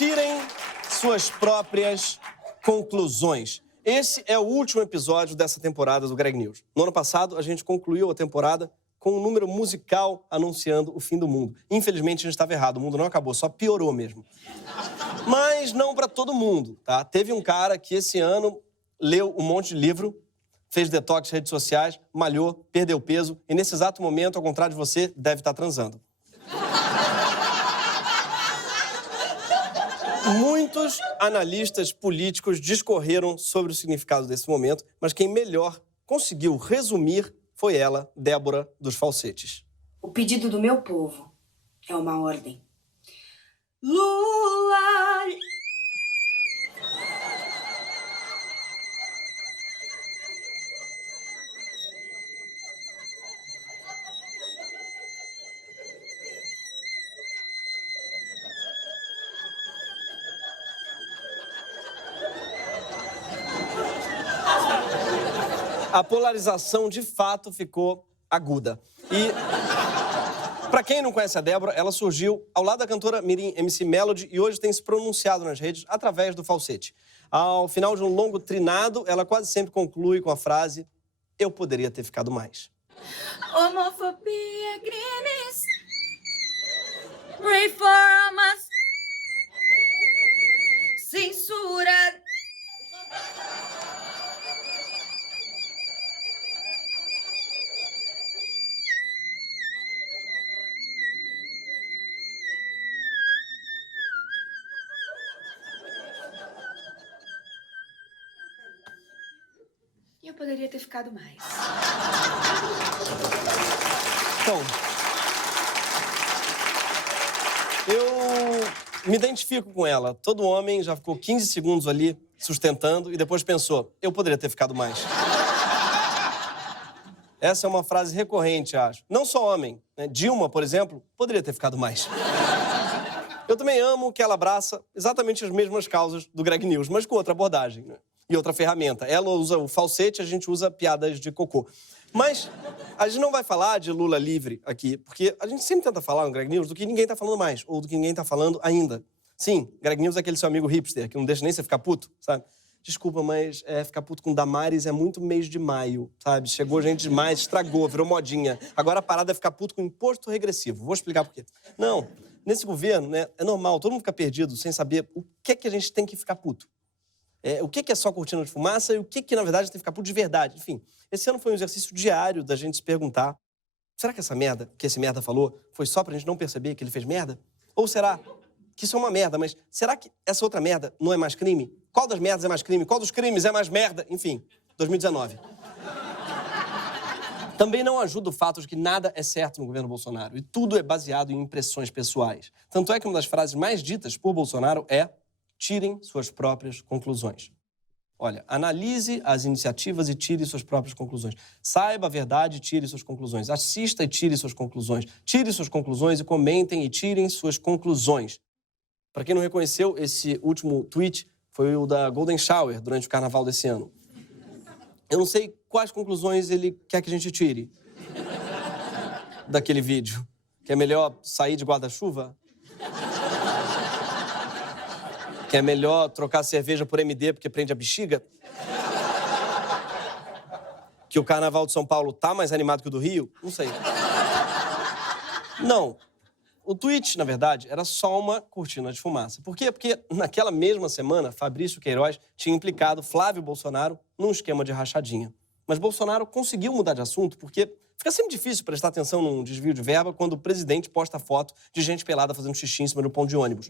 Tirem suas próprias conclusões. Esse é o último episódio dessa temporada do Greg News. No ano passado, a gente concluiu a temporada com um número musical anunciando o fim do mundo. Infelizmente, a gente estava errado. O mundo não acabou, só piorou mesmo. Mas não para todo mundo, tá? Teve um cara que esse ano leu um monte de livro, fez detox nas redes sociais, malhou, perdeu peso e, nesse exato momento, ao contrário de você, deve estar transando. Muitos analistas políticos discorreram sobre o significado desse momento, mas quem melhor conseguiu resumir foi ela, Débora dos Falsetes. O pedido do meu povo é uma ordem. Lula! A polarização, de fato, ficou aguda. E, pra quem não conhece a Débora, ela surgiu ao lado da cantora mirim MC Melody e hoje tem se pronunciado nas redes através do falsete. Ao final de um longo trinado, ela quase sempre conclui com a frase: eu poderia ter ficado mais. Homofobia, crimes, reformas, censura. Eu poderia ter ficado mais. Então, eu me identifico com ela. Todo homem já ficou 15 segundos ali sustentando e depois pensou: eu poderia ter ficado mais. Essa é uma frase recorrente, acho. Não só homem, né? Dilma, por exemplo, poderia ter ficado mais. Eu também amo que ela abraça exatamente as mesmas causas do Greg News, mas com outra abordagem, né? E outra ferramenta. Ela usa o falsete, a gente usa piadas de cocô. Mas a gente não vai falar de Lula livre aqui, porque a gente sempre tenta falar no Greg News do que ninguém tá falando mais, ou do que ninguém tá falando ainda. Sim, Greg News é aquele seu amigo hipster, que não deixa nem você ficar puto, sabe? Desculpa, mas ficar puto com Damares é muito mês de maio, sabe? Chegou gente demais, estragou, virou modinha. Agora a parada é ficar puto com imposto regressivo. Vou explicar por quê. Não, nesse governo, né, é normal, todo mundo fica perdido sem saber o que é que a gente tem que ficar puto. O que é só cortina de fumaça e o que na verdade, tem que ficar puto de verdade. Enfim, esse ano foi um exercício diário da gente se perguntar: será que essa merda, que esse merda falou, foi só pra gente não perceber que ele fez merda? Ou será que isso é uma merda, mas será que essa outra merda não é mais crime? Qual das merdas é mais crime? Qual dos crimes é mais merda? Enfim, 2019. Também não ajuda o fato de que nada é certo no governo Bolsonaro e tudo é baseado em impressões pessoais. Tanto é que uma das frases mais ditas por Bolsonaro é: tirem suas próprias conclusões. Olha, analise as iniciativas e tire suas próprias conclusões. Saiba a verdade e tire suas conclusões. Assista e tire suas conclusões. Tire suas conclusões e comentem e tirem suas conclusões. Para quem não reconheceu, esse último tweet foi o da Golden Shower, durante o carnaval desse ano. Eu não sei quais conclusões ele quer que a gente tire daquele vídeo. Que é melhor sair de guarda-chuva? Que é melhor trocar cerveja por MD porque prende a bexiga? Que o Carnaval de São Paulo tá mais animado que o do Rio? Não sei. Não. O tweet, na verdade, era só uma cortina de fumaça. Por quê? Porque naquela mesma semana, Fabrício Queiroz tinha implicado Flávio Bolsonaro num esquema de rachadinha. Mas Bolsonaro conseguiu mudar de assunto porque fica sempre difícil prestar atenção num desvio de verba quando o presidente posta foto de gente pelada fazendo xixi em cima do ponto de ônibus.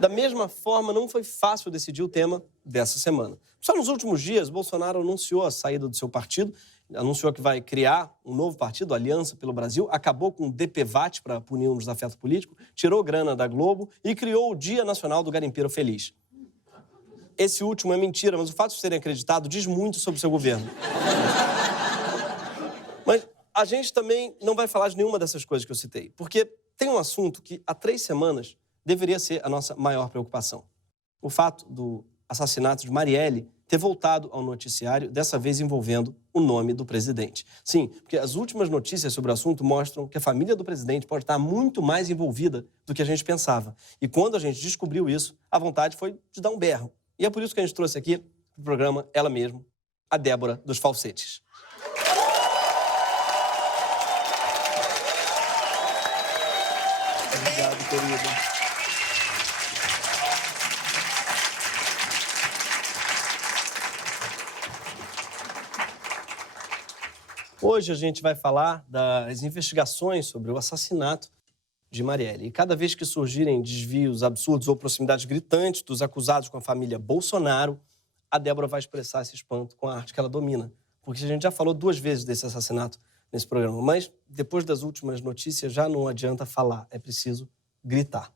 Da mesma forma, não foi fácil decidir o tema dessa semana. Só nos últimos dias, Bolsonaro anunciou a saída do seu partido, anunciou que vai criar um novo partido, Aliança pelo Brasil, acabou com o DPVAT para punir um desafeto político, tirou grana da Globo e criou o Dia Nacional do Garimpeiro Feliz. Esse último é mentira, mas o fato de terem acreditado diz muito sobre o seu governo. Mas a gente também não vai falar de nenhuma dessas coisas que eu citei, porque tem um assunto que há 3 semanas deveria ser a nossa maior preocupação. O fato do assassinato de Marielle ter voltado ao noticiário, dessa vez envolvendo o o nome do presidente. Sim, porque as últimas notícias sobre o assunto mostram que a família do presidente pode estar muito mais envolvida do que a gente pensava. E quando a gente descobriu isso, a vontade foi de dar um berro. E é por isso que a gente trouxe aqui no programa ela mesma, a Débora dos Falsetes. Obrigado, querida. Hoje a gente vai falar das investigações sobre o assassinato de Marielle. E cada vez que surgirem desvios absurdos ou proximidades gritantes dos acusados com a família Bolsonaro, a Débora vai expressar esse espanto com a arte que ela domina. Porque a gente já falou 2 vezes desse assassinato nesse programa, mas depois das últimas notícias já não adianta falar, é preciso gritar.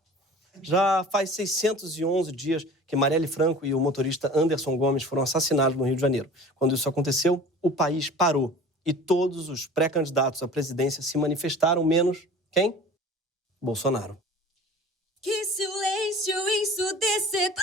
Já faz 611 dias que Marielle Franco e o motorista Anderson Gomes foram assassinados no Rio de Janeiro. Quando isso aconteceu, o país parou. E todos os pré-candidatos à presidência se manifestaram, menos quem? Bolsonaro. Que silêncio ensurdecedor.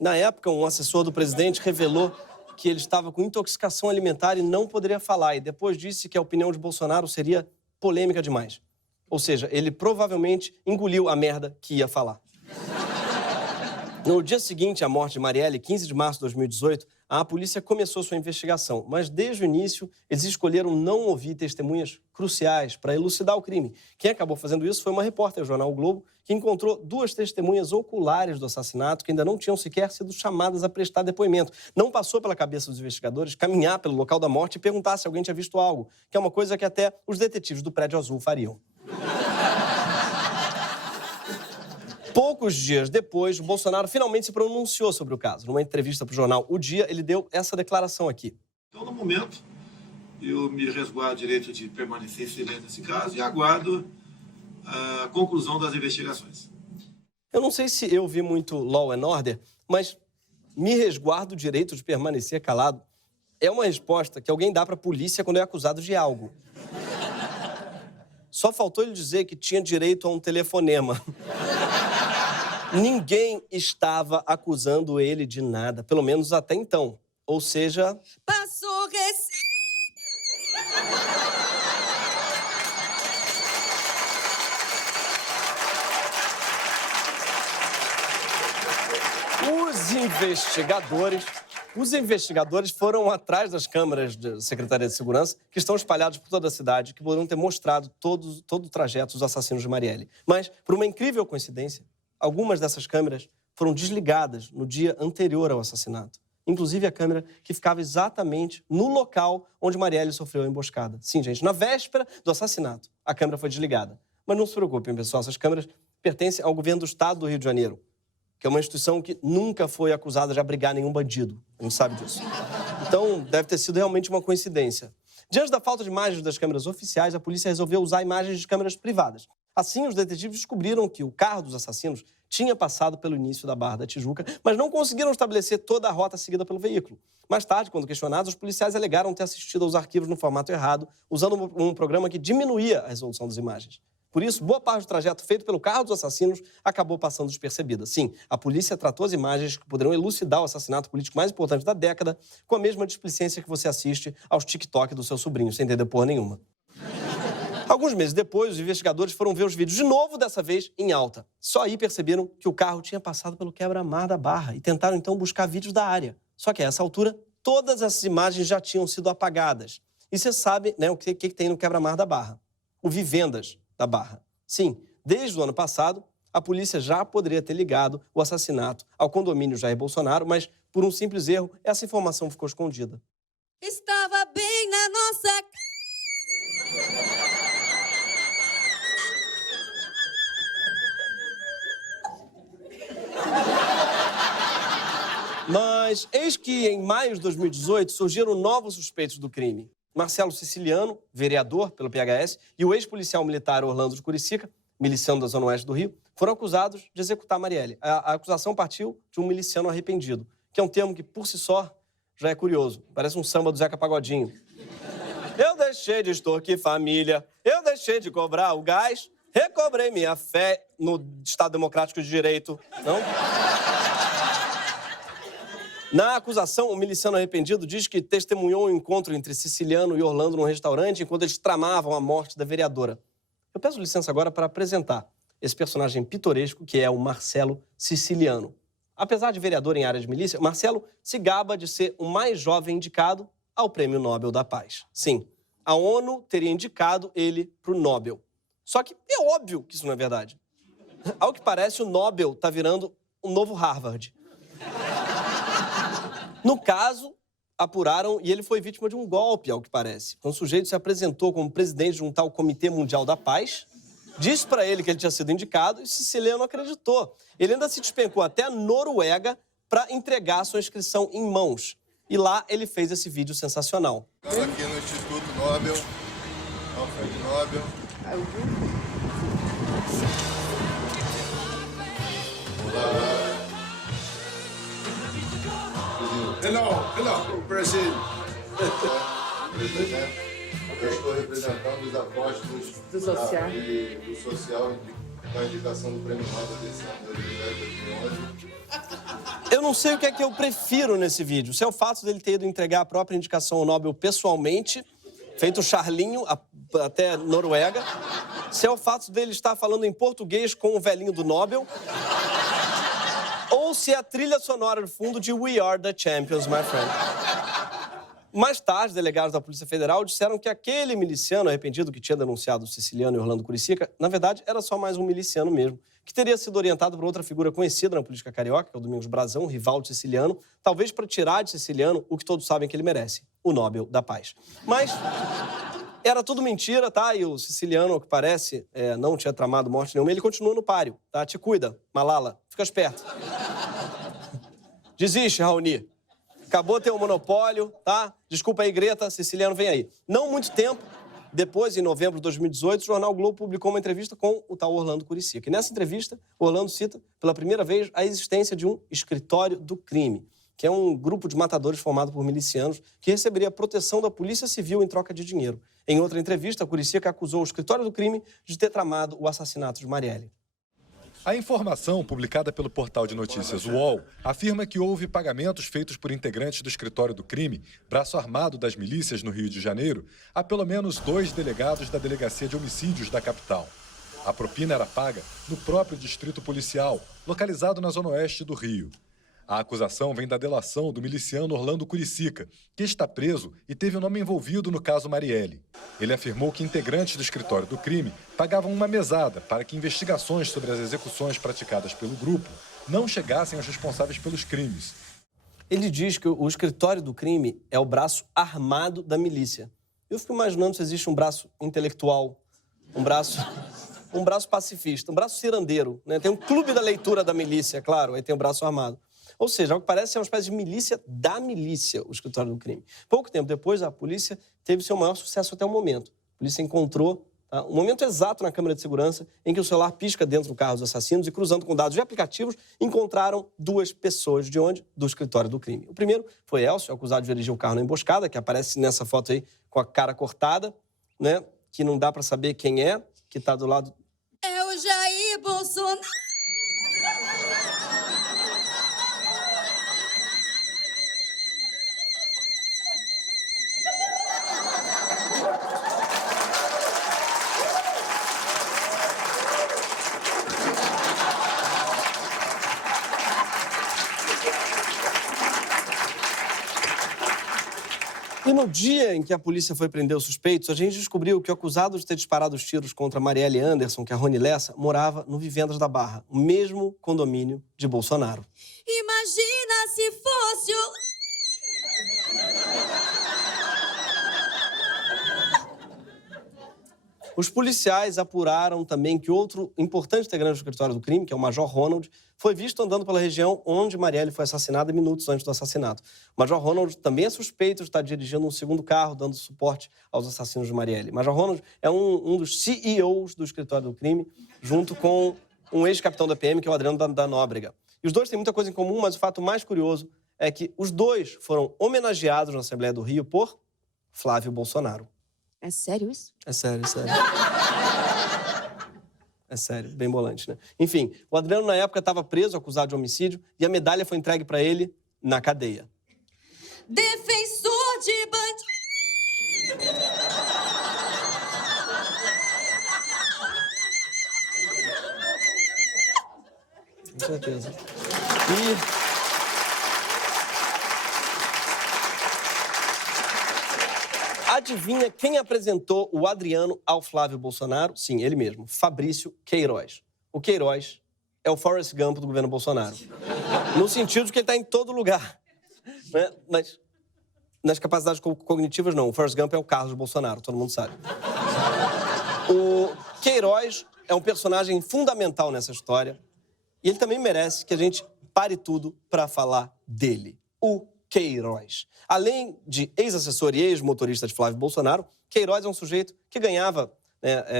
Na época, um assessor do presidente revelou que ele estava com intoxicação alimentar e não poderia falar. E depois disse que a opinião de Bolsonaro seria polêmica demais. Ou seja, ele provavelmente engoliu a merda que ia falar. No dia seguinte à morte de Marielle, 15 de março de 2018, a polícia começou sua investigação. Mas, desde o início, eles escolheram não ouvir testemunhas cruciais para elucidar o crime. Quem acabou fazendo isso foi uma repórter do jornal O Globo, que encontrou 2 testemunhas oculares do assassinato que ainda não tinham sequer sido chamadas a prestar depoimento. Não passou pela cabeça dos investigadores caminhar pelo local da morte e perguntar se alguém tinha visto algo, que é uma coisa que até os detetives do Prédio Azul fariam. Poucos dias depois, o Bolsonaro finalmente se pronunciou sobre o caso. Numa entrevista para o jornal O Dia, ele deu essa declaração aqui. Então, no momento, eu me resguardo o direito de permanecer em silêncio nesse caso e aguardo a conclusão das investigações. Eu não sei se eu vi muito Law and Order, mas me resguardo o direito de permanecer calado é uma resposta que alguém dá para a polícia quando é acusado de algo. Só faltou ele dizer que tinha direito a um telefonema. Ninguém estava acusando ele de nada, pelo menos até então. Ou seja... Passou Os investigadores foram atrás das câmeras da Secretaria de Segurança, que estão espalhadas por toda a cidade, que poderiam ter mostrado todo o trajeto dos assassinos de Marielle. Mas, por uma incrível coincidência, algumas dessas câmeras foram desligadas no dia anterior ao assassinato. Inclusive a câmera que ficava exatamente no local onde Marielle sofreu a emboscada. Sim, gente, na véspera do assassinato, a câmera foi desligada. Mas não se preocupem, pessoal, essas câmeras pertencem ao governo do estado do Rio de Janeiro, que é uma instituição que nunca foi acusada de abrigar nenhum bandido. A gente sabe disso. Então, deve ter sido realmente uma coincidência. Diante da falta de imagens das câmeras oficiais, a polícia resolveu usar imagens de câmeras privadas. Assim, os detetives descobriram que o carro dos assassinos tinha passado pelo início da Barra da Tijuca, mas não conseguiram estabelecer toda a rota seguida pelo veículo. Mais tarde, quando questionados, os policiais alegaram ter assistido aos arquivos no formato errado, usando um programa que diminuía a resolução das imagens. Por isso, boa parte do trajeto feito pelo carro dos assassinos acabou passando despercebida. Sim, a polícia tratou as imagens que poderiam elucidar o assassinato político mais importante da década com a mesma displicência que você assiste aos TikTok do seu sobrinho, sem entender porra nenhuma. Alguns meses depois, os investigadores foram ver os vídeos de novo, dessa vez em alta. Só aí perceberam que o carro tinha passado pelo quebra-mar da Barra e tentaram então buscar vídeos da área. Só que a essa altura, todas essas imagens já tinham sido apagadas. E você sabe, né, o que tem no quebra-mar da Barra? O Vivendas da Barra. Sim, desde o ano passado, a polícia já poderia ter ligado o assassinato ao condomínio Jair Bolsonaro, mas, por um simples erro, essa informação ficou escondida. Estava bem na nossa... Mas eis que, em maio de 2018, surgiram novos suspeitos do crime. Marcelo Siciliano, vereador pelo PHS, e o ex-policial militar Orlando de Curicica, miliciano da Zona Oeste do Rio, foram acusados de executar Marielle. A acusação partiu de um miliciano arrependido, que é um termo que, por si só, já é curioso. Parece um samba do Zeca Pagodinho. Eu deixei de extorquir família, eu deixei de cobrar o gás, Recobrei minha fé no Estado Democrático de Direito. Não? Na acusação, o miliciano arrependido diz que testemunhou um encontro entre Siciliano e Orlando num restaurante enquanto eles tramavam a morte da vereadora. Eu peço licença agora para apresentar esse personagem pitoresco que é o Marcelo Siciliano. Apesar de vereador em área de milícia, Marcelo se gaba de ser o mais jovem indicado ao Prêmio Nobel da Paz. Sim, a ONU teria indicado ele para o Nobel. Só que é óbvio que isso não é verdade. Ao que parece, o Nobel está virando um novo Harvard. No caso, apuraram e ele foi vítima de um golpe, ao que parece. Um sujeito se apresentou como presidente de um tal Comitê Mundial da Paz, disse para ele que ele tinha sido indicado e Siciliano acreditou. Ele ainda se despencou até a Noruega para entregar sua inscrição em mãos. E lá ele fez esse vídeo sensacional. Estamos aqui no Instituto Nobel, Alfred Nobel. Hello, President. Eu estou representando os apóstolos do social com a indicação do Prêmio Nobel desse ano, de 2011. Eu não sei o que é que eu prefiro nesse vídeo. Se é o fato dele ter ido entregar a própria indicação ao Nobel pessoalmente, feito o Charlinho até Noruega. Se é o fato dele estar falando em português com o velhinho do Nobel. Ou se é a trilha sonora de fundo de We Are the Champions, my friend. Mais tarde, delegados da Polícia Federal disseram que aquele miliciano arrependido que tinha denunciado o Siciliano e Orlando Curicica, na verdade, era só mais um miliciano mesmo, que teria sido orientado por outra figura conhecida na política carioca, que é o Domingos Brazão, rival de Siciliano, talvez para tirar de Siciliano o que todos sabem que ele merece, o Nobel da Paz. Mas era tudo mentira, tá? E o Siciliano, ao que parece, não tinha tramado morte nenhuma, ele continua no páreo, tá? Te cuida, Malala, fica esperto. Desiste, Raoni. Acabou de ter um monopólio, tá? Desculpa aí, Greta, Siciliano, vem aí. Não muito tempo depois, em novembro de 2018, o jornal Globo publicou uma entrevista com o tal Orlando Curicica. E nessa entrevista, o Orlando cita, pela primeira vez, a existência de um escritório do crime, que é um grupo de matadores formado por milicianos que receberia proteção da Polícia Civil em troca de dinheiro. Em outra entrevista, Curicica acusou o escritório do crime de ter tramado o assassinato de Marielle. A informação, publicada pelo portal de notícias UOL, afirma que houve pagamentos feitos por integrantes do escritório do crime, braço armado das milícias no Rio de Janeiro, a pelo menos 2 delegados da Delegacia de Homicídios da capital. A propina era paga no próprio distrito policial, localizado na zona oeste do Rio. A acusação vem da delação do miliciano Orlando Curicica, que está preso e teve o nome envolvido no caso Marielle. Ele afirmou que integrantes do escritório do crime pagavam uma mesada para que investigações sobre as execuções praticadas pelo grupo não chegassem aos responsáveis pelos crimes. Ele diz que o escritório do crime é o braço armado da milícia. Eu fico imaginando se existe um braço intelectual, um braço pacifista, um braço cirandeiro, né? Tem um clube da leitura da milícia, claro, aí tem o braço armado. Ou seja, ao que parece, é uma espécie de milícia da milícia, o escritório do crime. Pouco tempo depois, a polícia teve seu maior sucesso até o momento. A polícia encontrou um momento exato na câmera de segurança em que o celular pisca dentro do carro dos assassinos e, cruzando com dados de aplicativos, encontraram 2 pessoas. De onde? Do escritório do crime. O primeiro foi Elcio, acusado de dirigir o carro na emboscada, que aparece nessa foto aí com a cara cortada, né? Que não dá para saber quem é, que está do lado... É o Jair Bolsonaro. E no dia em que a polícia foi prender os suspeitos, a gente descobriu que o acusado de ter disparado os tiros contra Marielle Anderson, que é a Rony Lessa, morava no Vivendas da Barra, o mesmo condomínio de Bolsonaro. Imagina se fosse o... Os policiais apuraram também que outro importante integrante do escritório do crime, que é o Major Ronald, foi visto andando pela região onde Marielle foi assassinada minutos antes do assassinato. O Major Ronald também é suspeito de estar dirigindo um segundo carro, dando suporte aos assassinos de Marielle. Major Ronald é um dos CEOs do escritório do crime, junto com um ex-capitão da PM, que é o Adriano da Nóbrega. E os dois têm muita coisa em comum, mas o fato mais curioso é que os dois foram homenageados na Assembleia do Rio por Flávio Bolsonaro. É sério isso? É sério, é sério. É sério, bem bolante, né? Enfim, o Adriano, na época, estava preso, acusado de homicídio, e a medalha foi entregue para ele na cadeia. Defensor de bandido. Com certeza. Adivinha quem apresentou o Adriano ao Flávio Bolsonaro? Sim, ele mesmo, Fabrício Queiroz. O Queiroz é o Forrest Gump do governo Bolsonaro. No sentido de que ele está em todo lugar. Né? Mas nas capacidades cognitivas, não. O Forrest Gump é o Carlos Bolsonaro, todo mundo sabe. O Queiroz é um personagem fundamental nessa história. E ele também merece que a gente pare tudo para falar dele. O Queiroz. Além de ex-assessor e ex-motorista de Flávio Bolsonaro, Queiroz é um sujeito que ganhava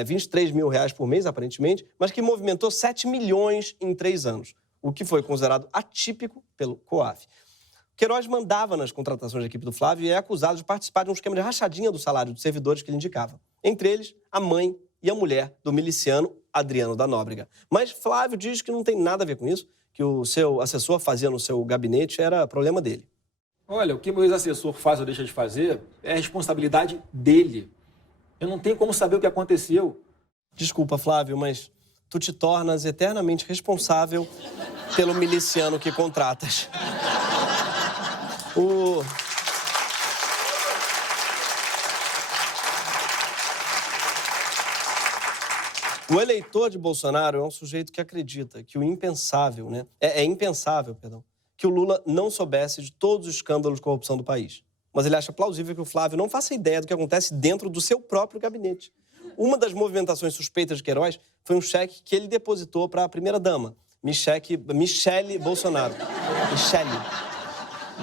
23 mil reais por mês, aparentemente, mas que movimentou 7 milhões em 3 anos, o que foi considerado atípico pelo COAF. Queiroz mandava nas contratações da equipe do Flávio e é acusado de participar de um esquema de rachadinha do salário dos servidores que ele indicava. Entre eles, a mãe e a mulher do miliciano Adriano da Nóbrega. Mas Flávio diz que não tem nada a ver com isso, que o seu assessor fazia no seu gabinete era problema dele. Olha, o que meu ex-assessor faz ou deixa de fazer é responsabilidade dele. Eu não tenho como saber o que aconteceu. Desculpa, Flávio, mas tu te tornas eternamente responsável pelo miliciano que contratas. O eleitor de Bolsonaro é um sujeito que acredita que o impensável, né? É impensável, perdão, que o Lula não soubesse de todos os escândalos de corrupção do país. Mas ele acha plausível que o Flávio não faça ideia do que acontece dentro do seu próprio gabinete. Uma das movimentações suspeitas de Queiroz foi um cheque que ele depositou para a primeira-dama, Michele Bolsonaro. Michele,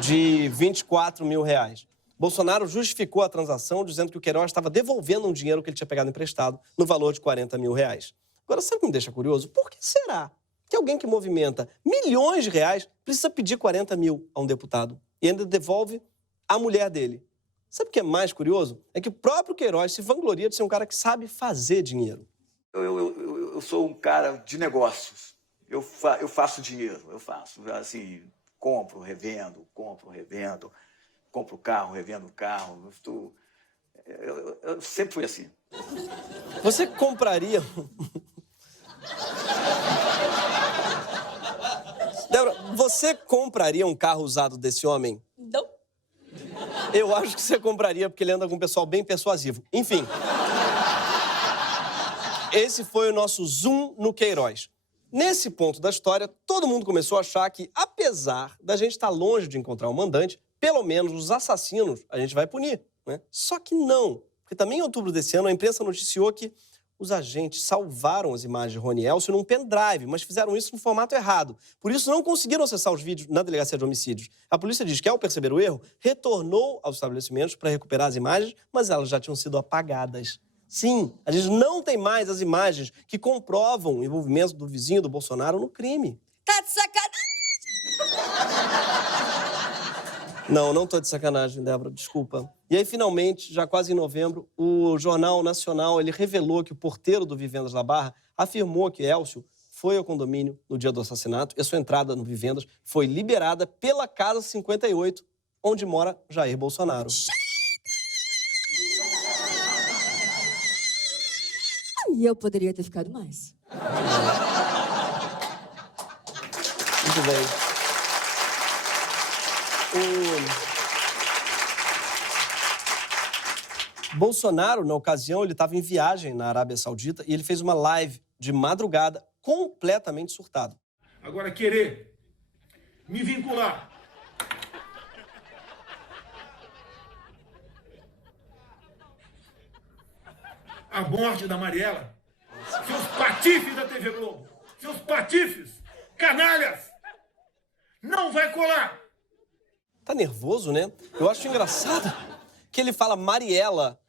de 24 mil reais. Bolsonaro justificou a transação dizendo que o Queiroz estava devolvendo um dinheiro que ele tinha pegado emprestado no valor de 40 mil reais. Agora, sabe o que me deixa curioso? Por que será que alguém que movimenta milhões de reais precisa pedir 40 mil a um deputado e ainda devolve a mulher dele? Sabe o que é mais curioso? É que o próprio Queiroz se vangloria de ser um cara que sabe fazer dinheiro. Eu sou um cara de negócios. Eu faço dinheiro, assim, compro, revendo, compro carro, revendo carro. Eu sempre fui assim. Você compraria... Débora, você compraria um carro usado desse homem? Não. Eu acho que você compraria porque ele anda com um pessoal bem persuasivo. Enfim. Esse foi o nosso zoom no Queiroz. Nesse ponto da história, todo mundo começou a achar que, apesar da gente estar longe de encontrar o mandante, pelo menos os assassinos a gente vai punir, né? Só que não. Porque também em outubro desse ano, a imprensa noticiou que os agentes salvaram as imagens de Rony Elcio num pendrive, mas fizeram isso no formato errado. Por isso, não conseguiram acessar os vídeos na delegacia de homicídios. A polícia diz que, ao perceber o erro, retornou aos estabelecimentos para recuperar as imagens, mas elas já tinham sido apagadas. Sim, a gente não tem mais as imagens que comprovam o envolvimento do vizinho do Bolsonaro no crime. Tá de sacanagem. Não tô de sacanagem, Débora, desculpa. E aí, finalmente, já quase em novembro, o Jornal Nacional ele revelou que o porteiro do Vivendas da Barra afirmou que Elcio foi ao condomínio no dia do assassinato e a sua entrada no Vivendas foi liberada pela Casa 58, onde mora Jair Bolsonaro. E eu poderia ter ficado mais. Muito bem. O Bolsonaro, na ocasião, ele estava em viagem na Arábia Saudita e ele fez uma live de madrugada completamente surtado. Agora, querer me vincular à morte da Mariela, seus patifes da TV Globo, seus patifes, canalhas, não vai colar. Tá nervoso, né? Eu acho engraçado que ele fala Mariela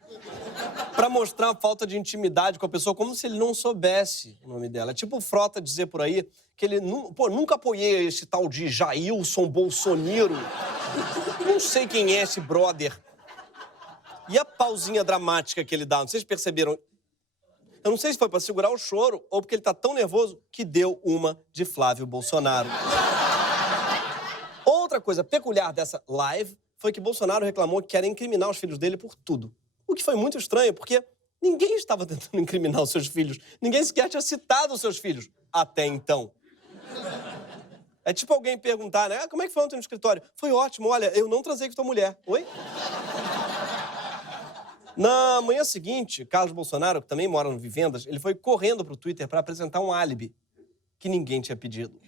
pra mostrar a falta de intimidade com a pessoa, como se ele não soubesse o nome dela. É tipo o Frota dizer por aí que ele nunca apoiei esse tal de Jailson Bolsonaro. Não sei quem é esse brother. E a pausinha dramática que ele dá, não sei se perceberam. Eu não sei se foi para segurar o choro ou porque ele tá tão nervoso que deu uma de Flávio Bolsonaro. Outra coisa peculiar dessa live foi que Bolsonaro reclamou que quer incriminar os filhos dele por tudo. O que foi muito estranho, porque ninguém estava tentando incriminar os seus filhos. Ninguém sequer tinha citado os seus filhos até então. É tipo alguém perguntar, né? Como é que foi ontem no escritório? Foi ótimo, olha, eu não transei com tua mulher. Oi? Na manhã seguinte, Carlos Bolsonaro, que também mora no Vivendas, ele foi correndo pro Twitter para apresentar um álibi que ninguém tinha pedido.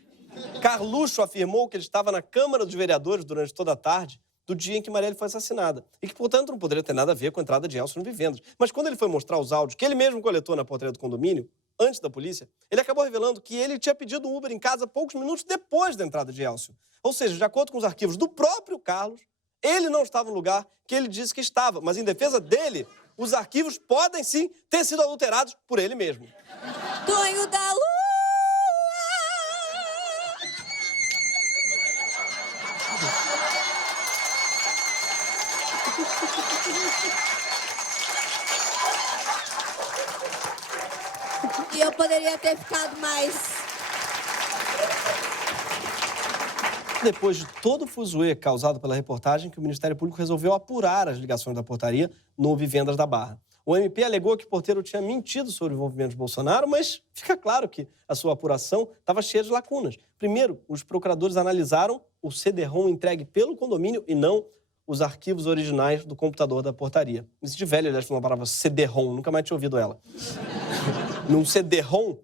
Carluxo afirmou que ele estava na Câmara dos Vereadores durante toda a tarde do dia em que Marielle foi assassinada e que, portanto, não poderia ter nada a ver com a entrada de Elcio no Vivendas. Mas quando ele foi mostrar os áudios que ele mesmo coletou na portaria do condomínio, antes da polícia, ele acabou revelando que ele tinha pedido um Uber em casa poucos minutos depois da entrada de Elcio. Ou seja, de acordo com os arquivos do próprio Carlos, ele não estava no lugar que ele disse que estava. Mas, em defesa dele, os arquivos podem, sim, ter sido adulterados por ele mesmo. Tonho da Lua! E eu poderia ter ficado mais. Depois de todo o fuzuê causado pela reportagem, que o Ministério Público resolveu apurar as ligações da portaria no Vivendas da Barra. O MP alegou que o porteiro tinha mentido sobre o envolvimento de Bolsonaro, mas fica claro que a sua apuração estava cheia de lacunas. Primeiro, os procuradores analisaram o CD-ROM entregue pelo condomínio e não os arquivos originais do computador da portaria. Me senti velho, aliás, falando a palavra CD-ROM, nunca mais tinha ouvido ela. Num CD-ROM,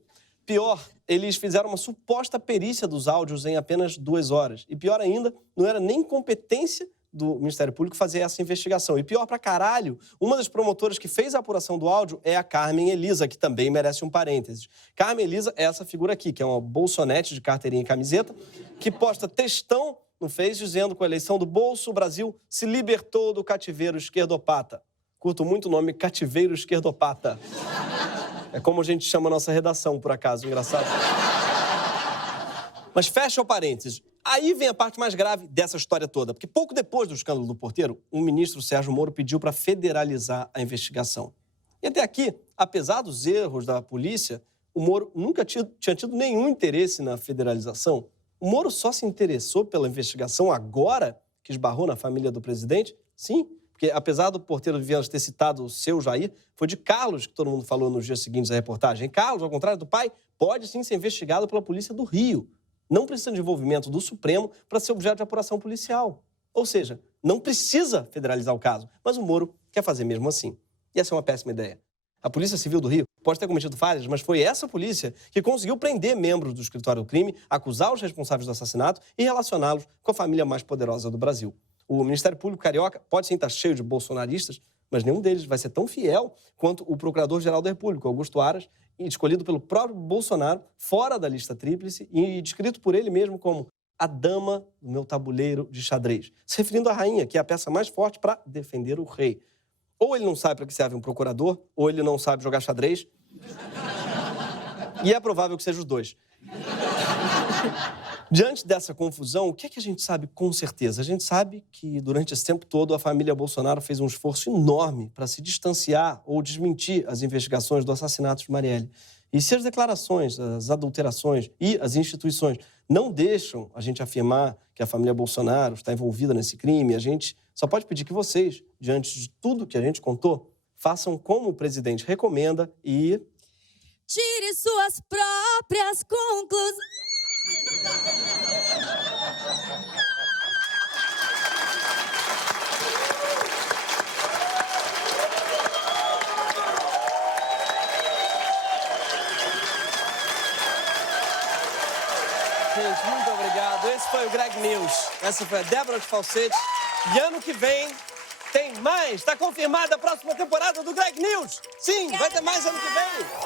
pior, eles fizeram uma suposta perícia dos áudios em apenas 2 horas. E pior ainda, não era nem competência do Ministério Público fazer essa investigação. E pior pra caralho, uma das promotoras que fez a apuração do áudio é a Carmen Elisa, que também merece um parênteses. Carmen Elisa é essa figura aqui, que é uma bolsonete de carteirinha e camiseta, que posta textão no Face dizendo que com a eleição do Bolso, o Brasil se libertou do cativeiro esquerdopata. Curto muito o nome cativeiro esquerdopata. É como a gente chama a nossa redação, por acaso, engraçado. Mas fecha o parênteses. Aí vem a parte mais grave dessa história toda, porque pouco depois do escândalo do porteiro, o ministro Sérgio Moro pediu para federalizar a investigação. E até aqui, apesar dos erros da polícia, o Moro nunca tinha tido nenhum interesse na federalização. O Moro só se interessou pela investigação agora que esbarrou na família do presidente? Sim, porque apesar do porteiro de Vivendas ter citado o seu Jair, foi de Carlos que todo mundo falou nos dias seguintes da reportagem. E Carlos, ao contrário do pai, pode sim ser investigado pela polícia do Rio. Não precisa de envolvimento do Supremo para ser objeto de apuração policial. Ou seja, não precisa federalizar o caso, mas o Moro quer fazer mesmo assim. E essa é uma péssima ideia. A Polícia Civil do Rio pode ter cometido falhas, mas foi essa polícia que conseguiu prender membros do escritório do crime, acusar os responsáveis do assassinato e relacioná-los com a família mais poderosa do Brasil. O Ministério Público Carioca pode sim estar cheio de bolsonaristas, mas nenhum deles vai ser tão fiel quanto o Procurador-Geral da República, Augusto Aras, escolhido pelo próprio Bolsonaro, fora da lista tríplice e descrito por ele mesmo como a dama do meu tabuleiro de xadrez, se referindo à rainha, que é a peça mais forte para defender o rei. Ou ele não sabe para que serve um procurador, ou ele não sabe jogar xadrez. E é provável que seja os dois. Diante dessa confusão, o que é que a gente sabe com certeza? A gente sabe que, durante esse tempo todo, a família Bolsonaro fez um esforço enorme para se distanciar ou desmentir as investigações do assassinato de Marielle. E se as declarações, as adulterações e as instituições não deixam a gente afirmar que a família Bolsonaro está envolvida nesse crime, a gente só pode pedir que vocês, diante de tudo que a gente contou, façam como o presidente recomenda e... Tire suas próprias conclusões. Gente, muito obrigado. Esse foi o Greg News. Essa foi a Débora de Falsete. E ano que vem tem mais. Está confirmada a próxima temporada do Greg News. Sim, vai ter mais ano que vem.